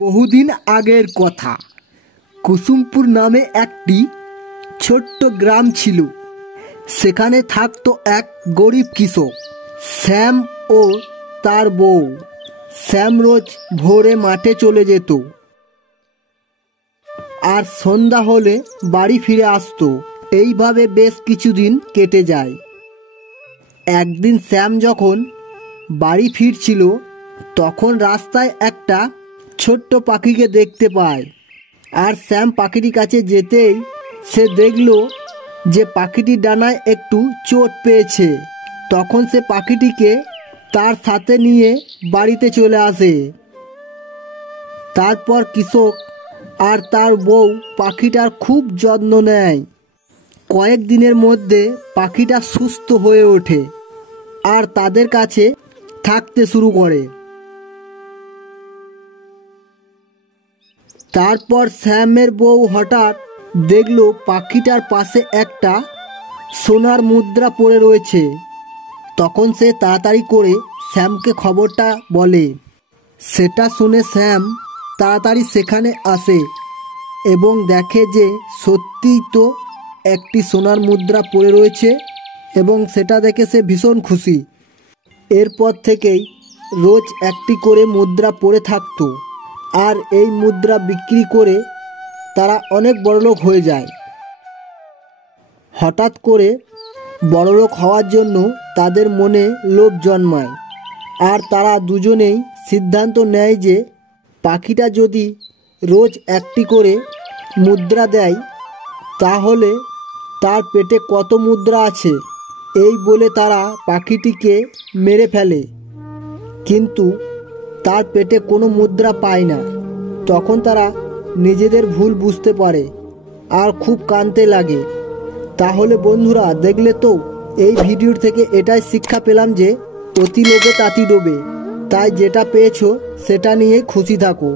বহুদিন আগের কথা। কুসুমপুর নামে একটি ছোট্ট গ্রাম ছিল। সেখানে থাকতো এক গরিব কৃষক, শ্যাম ও তার বউ। শ্যাম রোজ ভোরে মাঠে চলে যেত আর সন্ধ্যা হলে বাড়ি ফিরে আসতো। এইভাবে বেশ কিছুদিন কেটে যায়। একদিন শ্যাম যখন বাড়ি ফিরছিল তখন রাস্তায় একটা ছোট্ট পাখিকে দেখতে পায়। আর শ্যাম পাখিটির কাছে যেতেই সে দেখল যে পাখিটির ডানায় একটু চোট পেয়েছে। তখন সে পাখিটিকে তার সাথে নিয়ে বাড়িতে চলে আসে। তারপর কৃষক আর তার বউ পাখিটার খুব যত্ন নেয়। কয়েকদিনের মধ্যে পাখিটা সুস্থ হয়ে ওঠে আর তাদের কাছে থাকতে শুরু করে। তারপর শ্যামের বউ হঠাৎ দেখলো পাখিটার পাশে একটা সোনার মুদ্রা পড়ে রয়েছে। তখন সে তাড়াতাড়ি করে শ্যামকে খবরটা বলে। সেটা শুনে শ্যাম তাড়াতাড়ি সেখানে আসে এবং দেখে যে সত্যিই তো একটি সোনার মুদ্রা পড়ে রয়েছে এবং সেটা দেখে সে ভীষণ খুশি। এরপর থেকেই রোজ একটি করে মুদ্রা পড়ে থাকতো আর এই মুদ্রা বিক্রি করে তারা অনেক বড়লোক হয়ে যায়। হঠাৎ করে বড়লোক হওয়ার জন্য তাদের মনে লোভ জন্মায় আর তারা দুজনেই সিদ্ধান্ত নেয় যে পাখিটা যদি রোজ একটি করে মুদ্রা দেয় তাহলে তার পেটে কত মুদ্রা আছে এই বলে তারা পাখিটিকে মেরে ফেলে। কিন্তু তার পেটে কোনো মুদ্রা পায় না। তখন তারা নিজেদের ভুল বুঝতে পারে আর খুব কাঁদতে লাগে। তাহলে বন্ধুরা দেখলে তো, এই ভিডিওর থেকে এটাই শিক্ষা পেলাম যে অতি লোভে তাঁতি ডোবে। তাই যেটা পেয়েছো সেটা নিয়ে খুশি থাকো।